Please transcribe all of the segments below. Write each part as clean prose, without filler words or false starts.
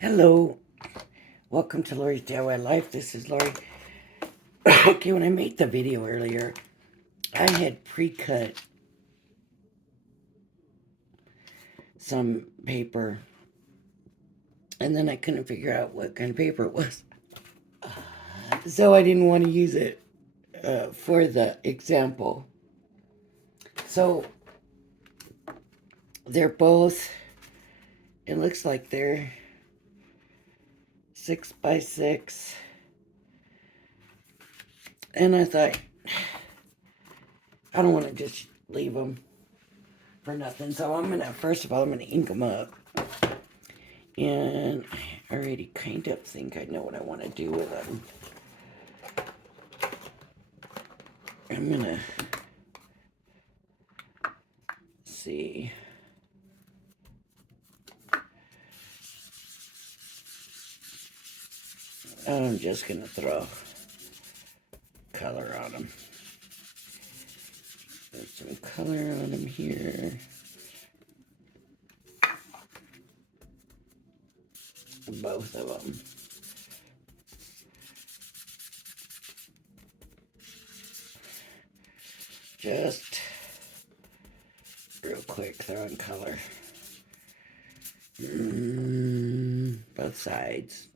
Hello, welcome to Lori's DIY Life. This is Lori. Okay, when I made the video earlier, I had pre-cut some paper, and then I couldn't figure out what kind of paper it was. So I didn't want to use it for the example. So they're both, it looks like they're 6x6. And I thought, I don't want to just leave them for nothing. So first of all, I'm going to ink them up. And I already kind of think I know what I want to do with them. I'm going to see. I'm just going to throw color on them. There's some color on them here. Both of them. Just real quick throwing color. Both sides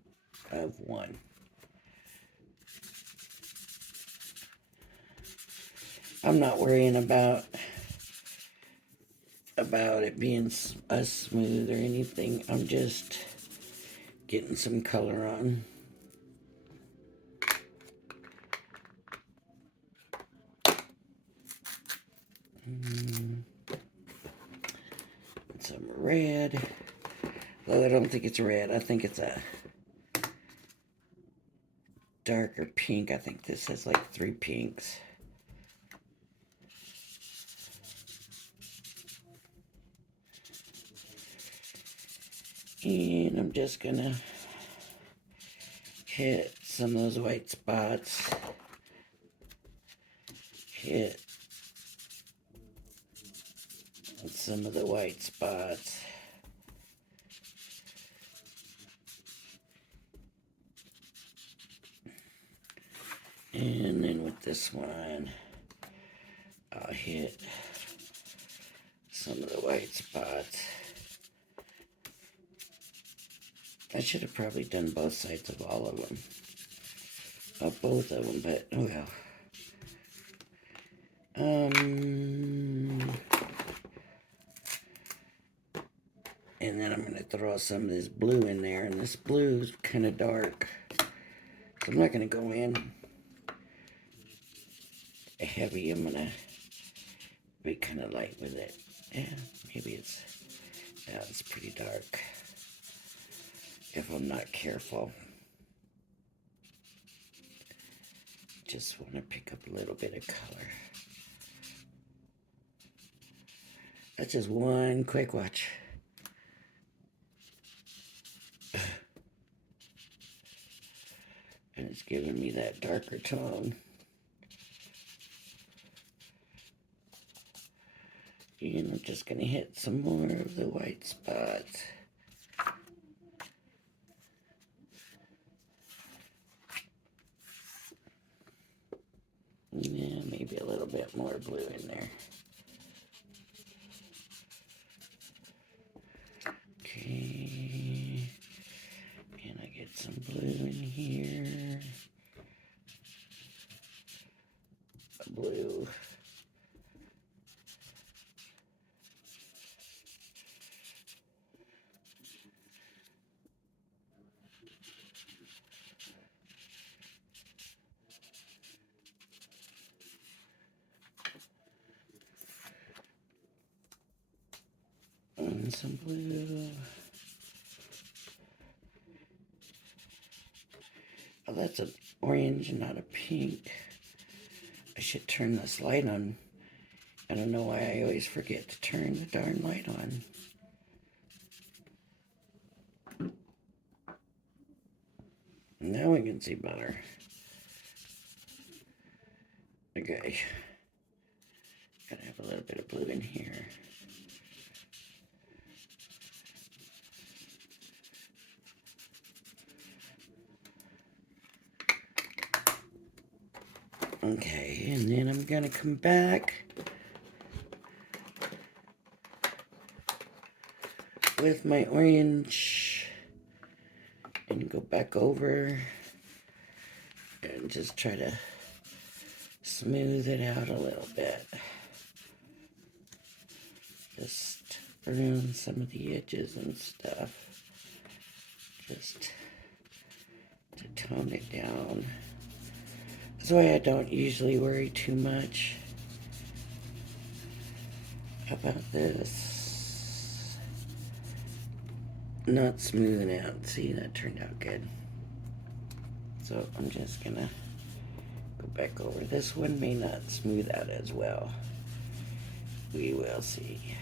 of one. I'm not worrying about it being smooth or anything. I'm just getting some color on. Some red. Well, I don't think it's red. I think it's a darker pink. I think this has like 3 pinks. And I'm just gonna hit some of those white spots. Hit some of the white spots. And then with this one, I'll hit some of the white spots. I should have probably done both sides of all of them. Of both of them, but oh well. And then I'm going to throw some of this blue in there. And this blue's kind of dark. So I'm not going to go in heavy. I'm going to be kind of light with it. Yeah, maybe it's pretty dark if I'm not careful. Just want to pick up a little bit of color. That's just one quick watch. And it's giving me that darker tone. And I'm just going to hit some more of the white spots. Yeah, maybe a little bit more blue in there. Okay. And I get some blue in here. Blue. And some blue. Oh, that's an orange, not a pink. I should turn this light on. I don't know why I always forget to turn the darn light on. Now we can see better. Okay. Gotta have a little bit of blue in here. Okay, and then I'm gonna come back with my orange and go back over and just try to smooth it out a little bit. Just around some of the edges and stuff. Just to tone it down. That's why I don't usually worry too much about this not smoothing out. See, that turned out good. So I'm just gonna go back over. This one may not smooth out as well. We will see.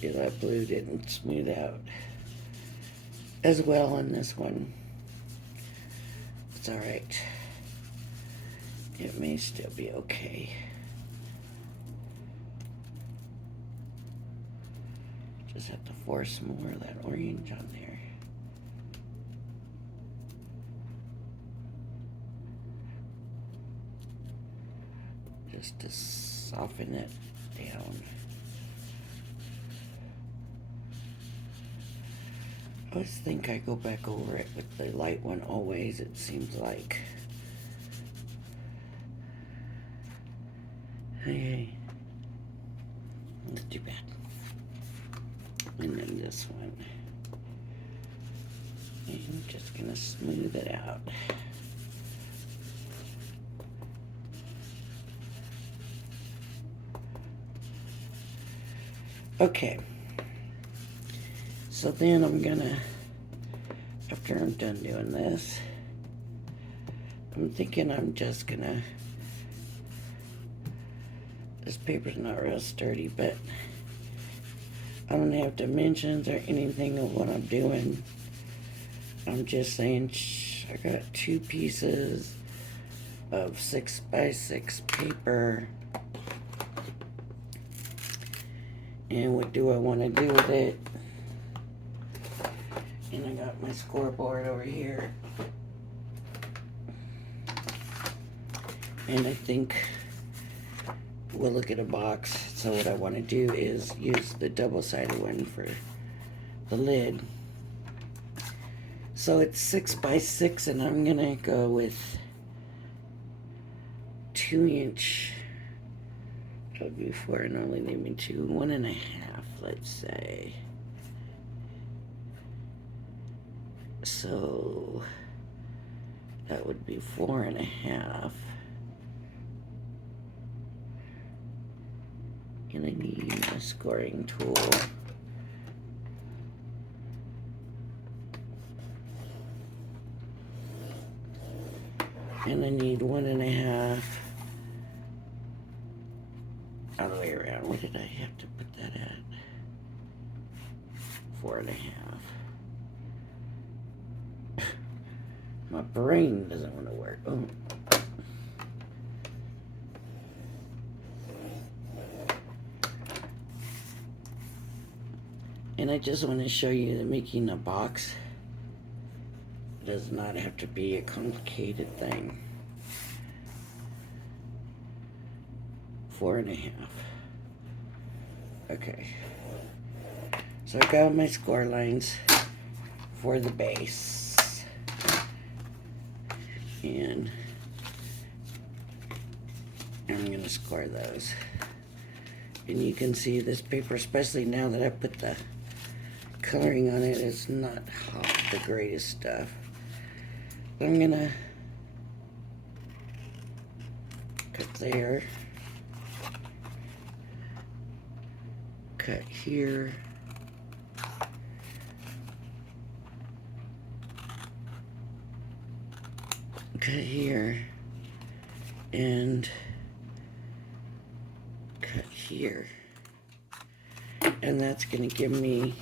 Yeah, that blue didn't smooth out as well on this one. It's alright. It may still be okay. Just have to force more of that orange on there. Just to soften it down. I always think I go back over it with the light one always, it seems like. Hey, not too bad. And then this one. And I'm just gonna smooth it out. Okay. So then I'm gonna, after I'm done doing this, I'm thinking I'm just gonna, this paper's not real sturdy, but I don't have dimensions or anything of what I'm doing. I'm just saying, I got 2 pieces of 6x6 paper. And what do I want to do with it? And I got my scoreboard over here. And I think we'll look at a box. So what I want to do is use the double-sided one for the lid. So it's 6x6 and I'm gonna go with 2-inch. Before and only leave me 2, 1.5, let's say. So that would be 4.5. And I need a scoring tool. And I need 1.5. All the way around. What did I have to put that at? 4.5. My brain doesn't want to work. Oh. And I just want to show you that making a box does not have to be a complicated thing. 4.5. Okay. So I got my score lines for the base. And I'm going to score those. And you can see this paper, especially now that I put the coloring on it, is not the greatest stuff. But I'm going to cut there. Cut here. Cut here. And cut here. And that's going to give me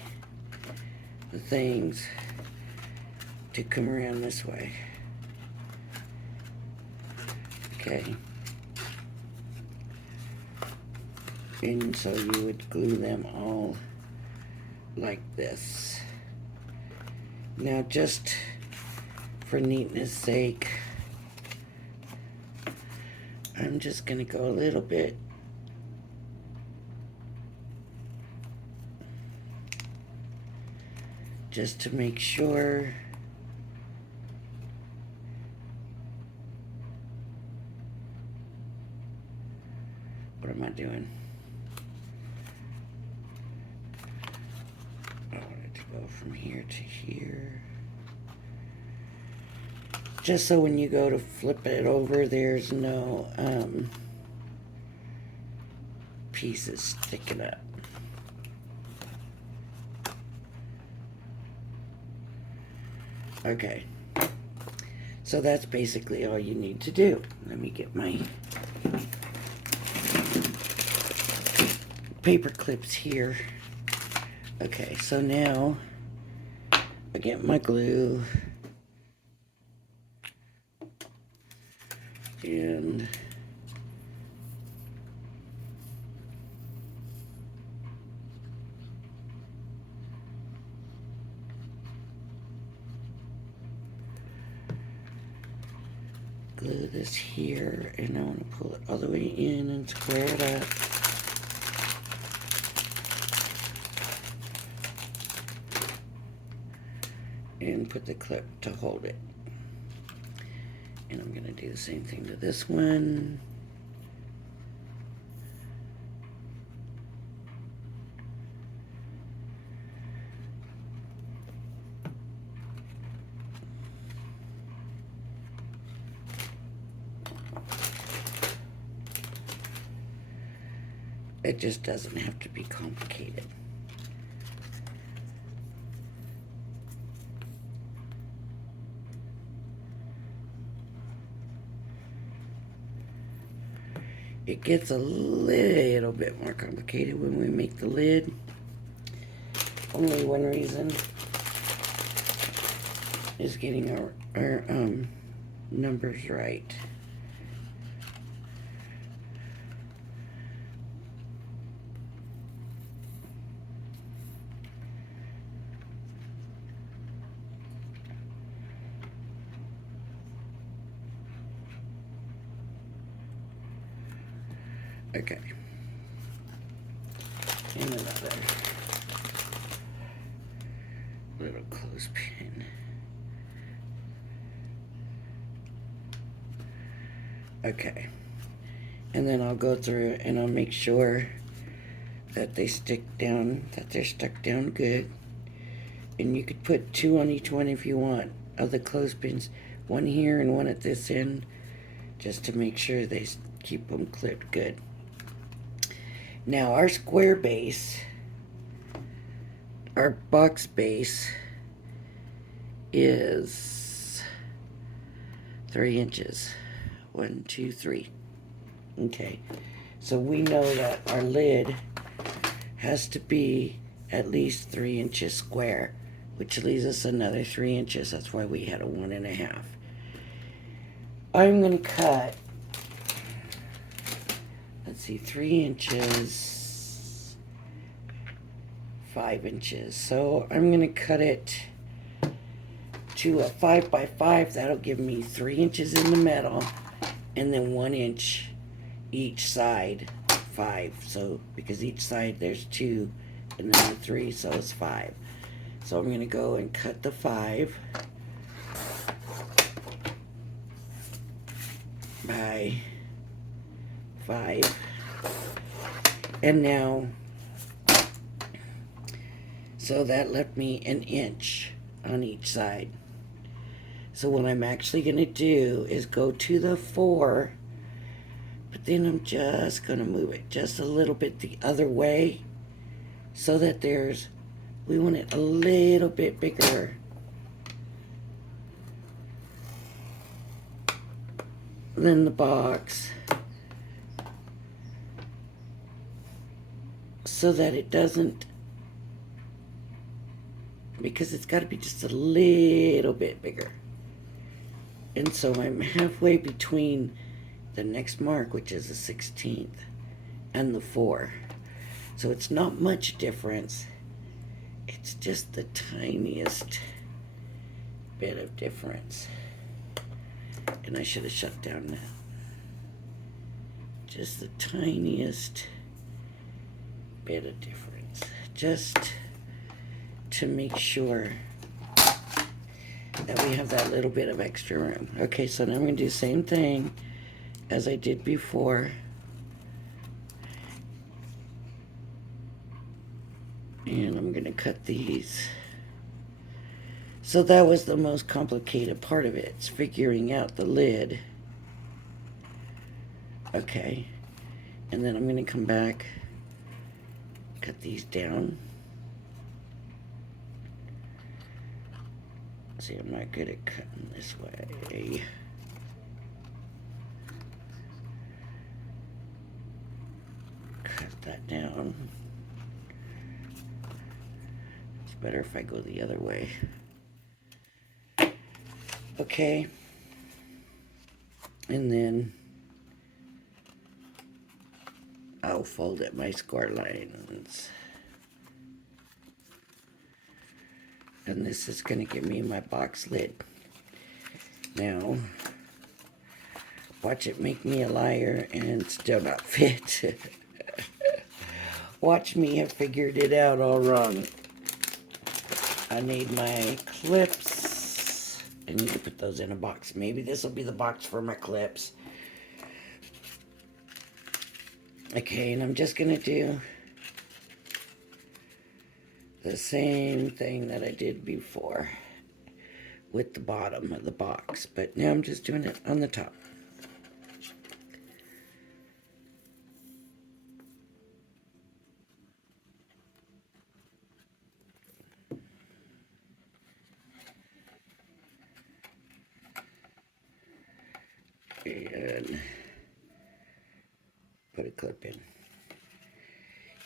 the things to come around this way. Okay. And so you would glue them all like this. Now, just for neatness sake, I'm just going to go a little bit just to make sure. What am I doing? I want it to go from here to here. Just so when you go to flip it over, there's no pieces sticking up. Okay. So that's basically all you need to do. Let me get my paper clips here. Okay, so now I get my glue and glue this here, and I want to pull it all the way in and square it up. And put the clip to hold it. And I'm going to do the same thing to this one. It just doesn't have to be complicated. It gets a little bit more complicated when we make the lid. Only one reason is getting our numbers right. Okay. And another little clothespin. Okay. And then I'll go through and I'll make sure that they stick down, that they're stuck down good. And you could put 2 on each one if you want of the clothespins, one here and one at this end, just to make sure they keep them clipped good. Now our square base, our box base is 3 inches. 1, 2, 3. Okay, so we know that our lid has to be at least 3 inches square, which leaves us another 3 inches. That's why we had a 1.5. I'm going to cut, let's see, 3 inches, 5 inches. So I'm going to cut it to a 5 by 5. That'll give me 3 inches in the middle and then 1 inch each side, 5. So because each side there's 2 and then 3, so it's 5. So I'm going to go and cut the 5 by 5. And now, so that left me 1 inch on each side. So what I'm actually going to do is go to the 4, but then I'm just going to move it just a little bit the other way so that we want it a little bit bigger than the box so that it doesn't because it's got to be just a little bit bigger. And so I'm halfway between the next mark, which is the 16th, and the 4. So it's not much difference. It's just the tiniest bit of difference. And I should have shut down now. Just the tiniest bit of difference. Just to make sure that we have that little bit of extra room. Okay, so now I'm going to do the same thing as I did before. And I'm going to cut these. So that was the most complicated part of it. It's figuring out the lid. Okay. And then I'm going to come back, cut these down. See, I'm not good at cutting this way. Cut that down. It's better if I go the other way. Okay. And then I'll fold at my score lines. And this is going to give me my box lid. Now, watch it make me a liar and still not fit. Watch me have figured it out all wrong. I need my clips. I need to put those in a box. Maybe this will be the box for my clips. Okay, and I'm just going to do the same thing that I did before with the bottom of the box, but now I'm just doing it on the top. And put a clip in.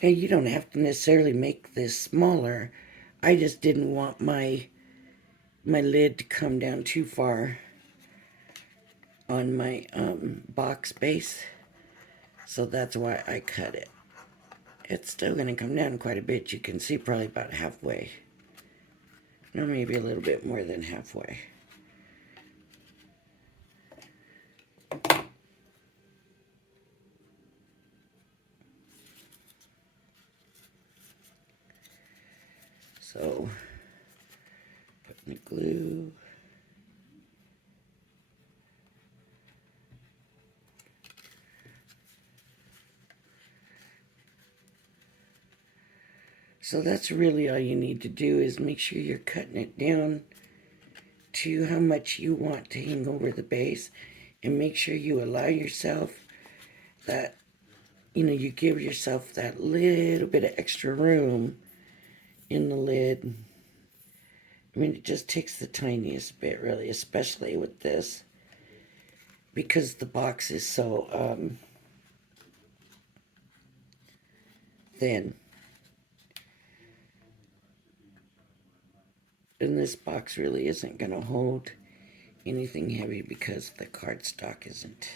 Now you don't have to necessarily make this smaller. I just didn't want my lid to come down too far on my box base, so that's why I cut it. It's still going to come down quite a bit. You can see probably about halfway, or maybe a little bit more than halfway. So putting the glue. So that's really all you need to do, is make sure you're cutting it down to how much you want to hang over the base, and make sure you allow yourself that, you give yourself that little bit of extra room in the lid. I mean, it just takes the tiniest bit, really, especially with this, because the box is so thin. And this box really isn't going to hold anything heavy because the cardstock isn't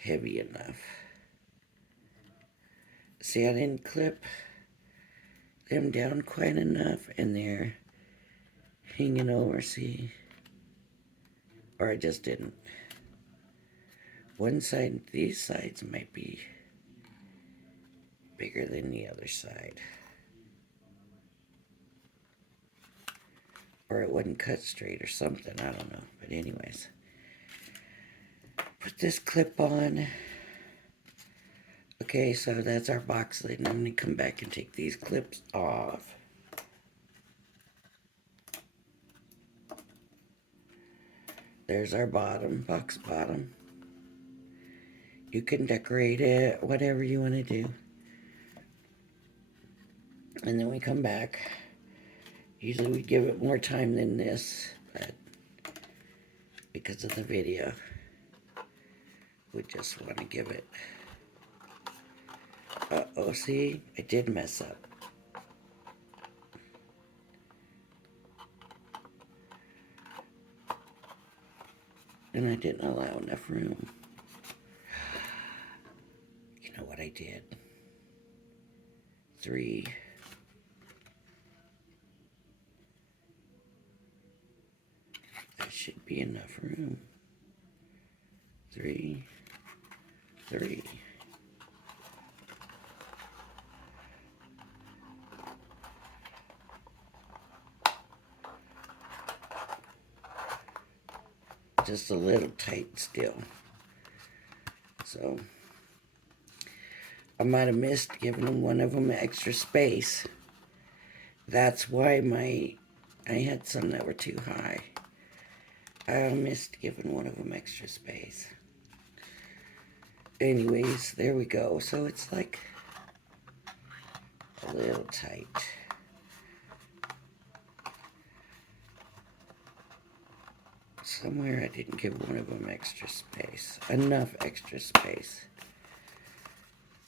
heavy enough. See, I didn't clip them down quite enough, and they're hanging over, see? Or I just didn't. One side, these sides might be bigger than the other side. Or it wouldn't cut straight or something, I don't know. But anyways, put this clip on. Okay, so that's our box lid, and I'm going to come back and take these clips off. There's our bottom, box bottom. You can decorate it, whatever you want to do. And then we come back. Usually we give it more time than this, but because of the video, we just want to give it. Uh-oh, see? I did mess up. and I didn't allow enough room. You know what I did? 3. That should be enough room. 3, 3. Just a little tight still. So I might have missed giving one of them extra space. That's why I had some that were too high. I missed giving one of them extra space. Anyways, there we go. So it's like a little tight. Somewhere I didn't give one of them extra space. Enough extra space.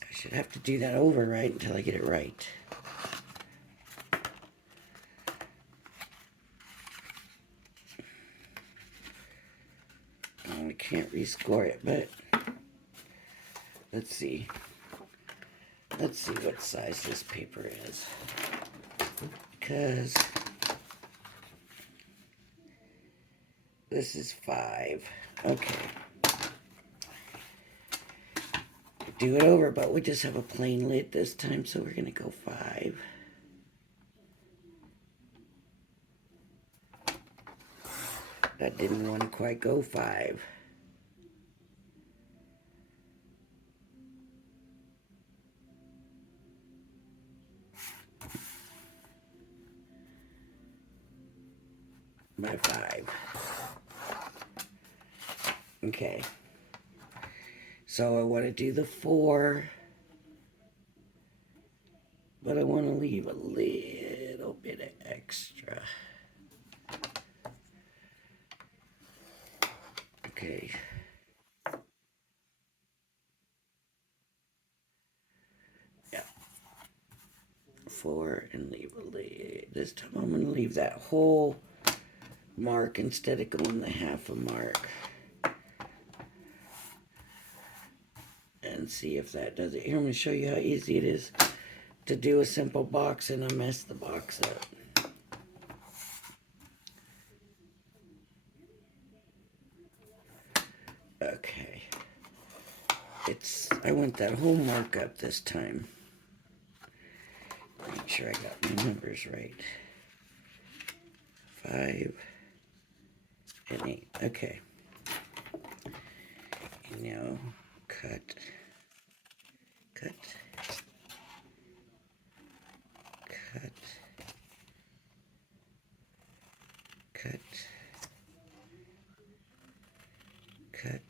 I should have to do that over, right, until I get it right. I can't rescore it, but let's see. Let's see what size this paper is. Because this is 5. Okay. Do it over, but we just have a plain lid this time, so we're going to go 5. That didn't want to quite go 5. By 5. Okay. So I want to do the 4, but I want to leave a little bit of extra. Okay. Yeah. 4 and leave a lid. This time I'm going to leave that whole mark instead of going the half a mark. And see if that does it. Here, I'm going to show you how easy it is to do a simple box and I mess the box up. Okay. I want that whole mark up this time. Make sure I got my numbers right. 5 and 8. Okay. And now cut, cut, cut, cut, cut.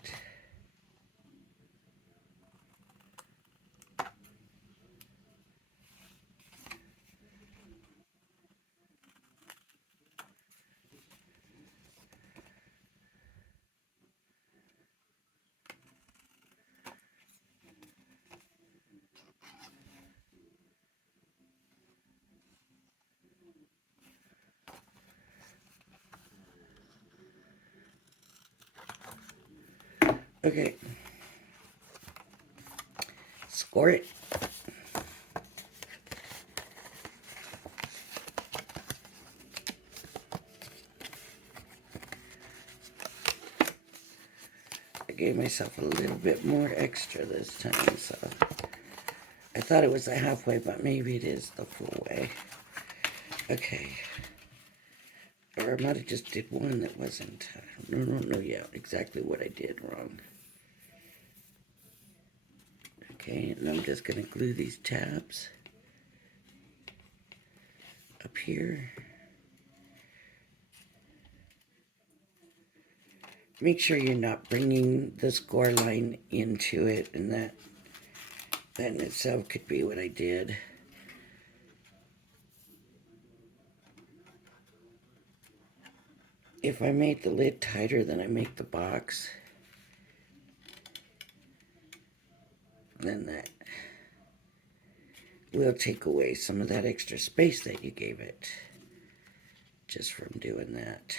Okay. Score it. I gave myself a little bit more extra this time, so I thought it was the halfway, but maybe it is the full way. Okay. Or I might have just did one that wasn't. I don't know yet exactly what I did wrong. Okay, and I'm just going to glue these tabs up here. Make sure you're not bringing the score line into it, and that in itself could be what I did. If I make the lid tighter than I make the box, then that will take away some of that extra space that you gave it just from doing that.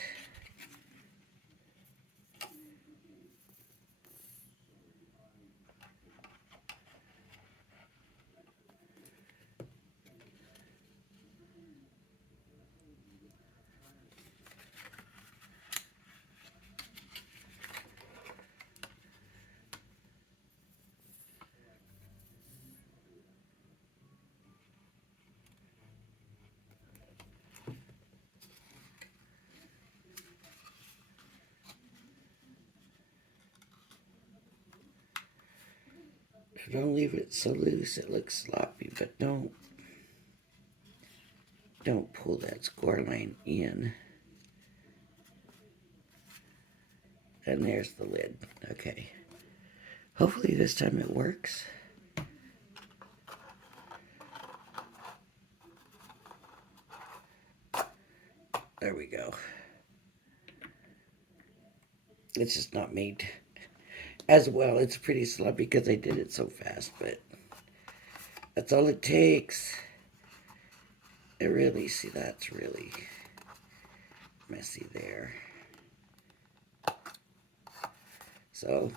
Don't leave it so loose it looks sloppy, but don't pull that score line in. And there's the lid. Okay. Hopefully this time it works. There we go. It's just not made as well. It's pretty sloppy because I did it so fast, but that's all it takes. See, that's really messy there. So,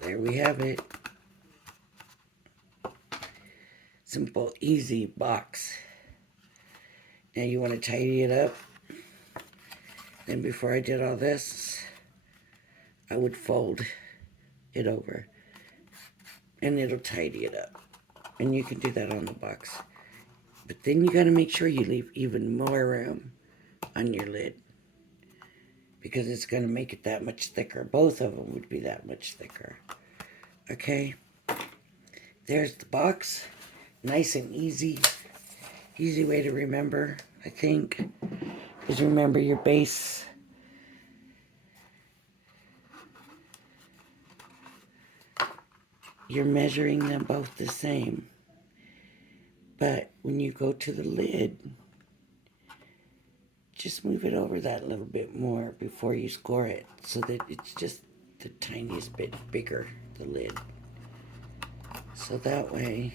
there we have it. Simple, easy box. Now you want to tidy it up. And before I did all this, I would fold it over. And it'll tidy it up. And you can do that on the box. But then you got to make sure you leave even more room on your lid. Because it's going to make it that much thicker. Both of them would be that much thicker. Okay. There's the box. Nice and easy. Easy way to remember, I think, is remember your base. You're measuring them both the same. But when you go to the lid, just move it over that little bit more before you score it so that it's just the tiniest bit bigger, the lid. So that way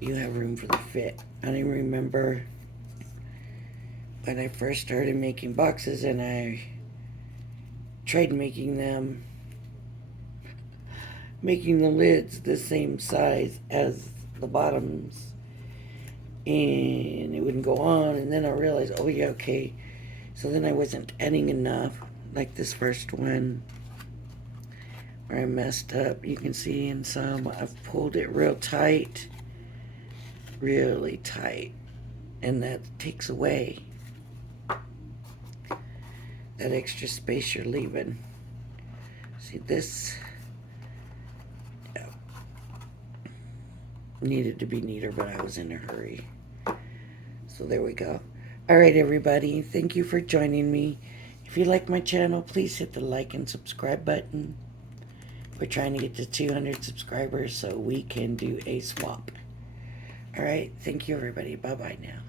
you have room for the fit. I remember when I first started making boxes and I tried making the lids the same size as the bottoms, and it wouldn't go on, and then I realized, oh yeah, okay, so then I wasn't adding enough, like this first one where I messed up. You can see in some I've pulled it real tight, really tight, and that takes away that extra space you're leaving. See, this needed to be neater, but I was in a hurry. So there we go. All right, everybody. Thank you for joining me. If you like my channel, please hit the like and subscribe button. We're trying to get to 200 subscribers so we can do a swap. All right. Thank you, everybody. Bye-bye now.